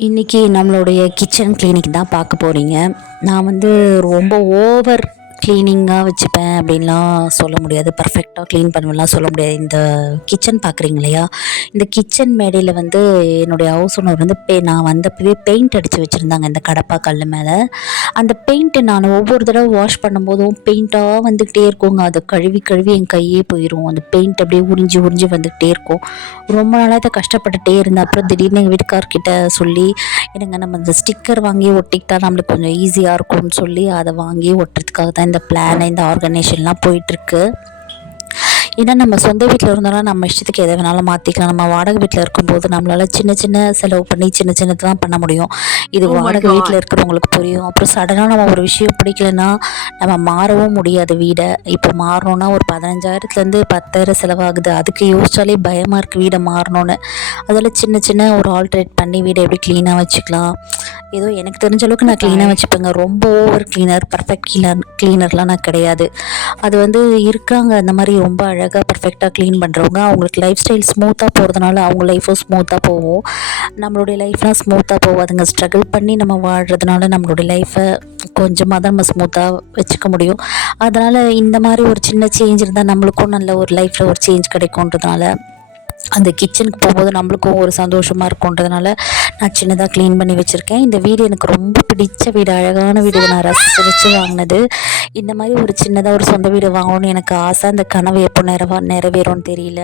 இன்றைக்கி நம்மளுடைய kitchen clinic தான் பார்க்க போகிறீங்க நான் வந்து ரொம்ப ஓவர் க்ளீனிங்காக வச்சுப்பேன் அப்படின்லாம் சொல்ல முடியாது. பர்ஃபெக்டாக க்ளீன் பண்ணுவேன்லாம் சொல்ல முடியாது. இந்த கிச்சன் பார்க்குறீங்க இல்லையா இந்த கிச்சன் மேடையில் வந்து என்னுடைய ஹவுஸ் ஓனர் வந்து பே நான் வந்தப்பவே பெயிண்ட் அடித்து வச்சுருந்தாங்க இந்த கடப்பா கல் மேலே. அந்த பெயிண்ட்டு நான் ஒவ்வொரு தடவை வாஷ் பண்ணும்போதும் பெயிண்ட்டாக வந்துக்கிட்டே இருக்குங்க. அதை கழுவி கழுவி என் கையே போயிடும் அந்த பெயிண்ட் அப்படியே உறிஞ்சி உறிஞ்சி வந்துக்கிட்டே இருக்கும். ரொம்ப நாளாக இதை கஷ்டப்பட்டுட்டே இருந்தேன். அப்புறம் திடீர்னு எங்கள் வீட்டுக்கார்கிட்ட சொல்லி எனக்கு நம்ம இந்த ஸ்டிக்கர் வாங்கி ஒட்டிக்கிட்டால் நம்மளுக்கு கொஞ்சம் ஈஸியாக இருக்கும்னு சொல்லி அதை வாங்கி ஒட்டுறதுக்காக தான் இந்த பிளான் இந்த ஆர்கனைசேஷன்லாம் போயிட்டுருக்கு. ஏன்னா நம்ம சொந்த வீட்டில் இருந்தோம்னா நம்ம இஷ்டத்துக்கு எதை வேணாலும் மாற்றிக்கலாம் நம்ம வாடகை வீட்டில் இருக்கும்போது நம்மளால் சின்ன சின்ன செலவு பண்ணி சின்ன சின்னது தான் பண்ண முடியும். இது Oh வாடகை. வீட்டில் இருக்கிறவங்களுக்கு புரியும். அப்புறம் சடனாக நம்ம ஒரு விஷயம் பிடிக்கலன்னா நம்ம மாறவும் முடியாது வீடை. இப்போ மாறணும்னா ஒரு பதினஞ்சாயிரத்துலேருந்து பத்தாயிரம் செலவாகுது. அதுக்கு யோசிச்சாலே பயமாக இருக்குது வீடை மாறணும்னு. அதில் சின்ன சின்ன ஒரு ஆல்ட்ரேட் பண்ணி வீடை எப்படி க்ளீனாக வச்சுக்கலாம். ஏதோ எனக்கு தெரிஞ்ச அளவுக்கு நான் க்ளீனாக வச்சுப்பேங்க. ரொம்ப ஓவர் க்ளீனர் பர்ஃபெக்ட் க்ளீனர் க்ளீனர்லாம் நான் கிடையாது. அது வந்து இருக்காங்க அந்த மாதிரி ரொம்ப அழகாக பர்ஃபெக்டாக க்ளீன் பண்ணுறவங்க அவங்களுக்கு லைஃப் ஸ்டைல் ஸ்மூத்தாக போகிறதுனால அவங்க லைஃப்பும் ஸ்மூத்தாக போகும். நம்மளுடைய லைஃப்லாம் ஸ்மூத்தாக போகாதுங்க. ஸ்ட்ரகிள் பண்ணி நம்ம வாழ்கிறதுனால நம்மளுடைய லைஃப்பை கொஞ்சமாக தான் நம்ம ஸ்மூத்தாக வச்சுக்க முடியும். அதனால் இந்த மாதிரி ஒரு சின்ன சேஞ்ச் இருந்தால் நம்மளுக்கும் நல்ல ஒரு லைஃப்பில் ஒரு சேஞ்ச் கிடைக்குன்றதுனால அந்த கிச்சனுக்கு போகும்போது நம்மளுக்கும் ஒரு சந்தோஷமாக இருக்குன்றதுனால நான் சின்னதாக க்ளீன் பண்ணி வச்சுருக்கேன். இந்த வீடு எனக்கு ரொம்ப பிடிச்ச வீடு. அழகான வீடு. நான் ரசித்து வாங்கினது. இந்த மாதிரி ஒரு சின்னதாக ஒரு சொந்த வீடு வாங்கணும்னு எனக்கு ஆசை. அந்த கனவு எப்போ நிறைவா நிறைவேறும்னு தெரியல.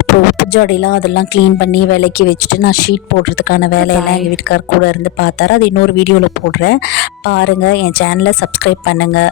அப்புறம் உப்பு ஜாடிலாம் அதெல்லாம் க்ளீன் பண்ணி விலைக்கு வச்சுட்டு நான் ஷீட் போடுறதுக்கான வேலையெல்லாம் எங்கள் வீட்டுக்கார் கூட இருந்து பார்த்தாரு. அது இன்னொரு வீடியோவில் போடுறேன். பாருங்கள் என் சேனலை சப்ஸ்கிரைப் பண்ணுங்கள்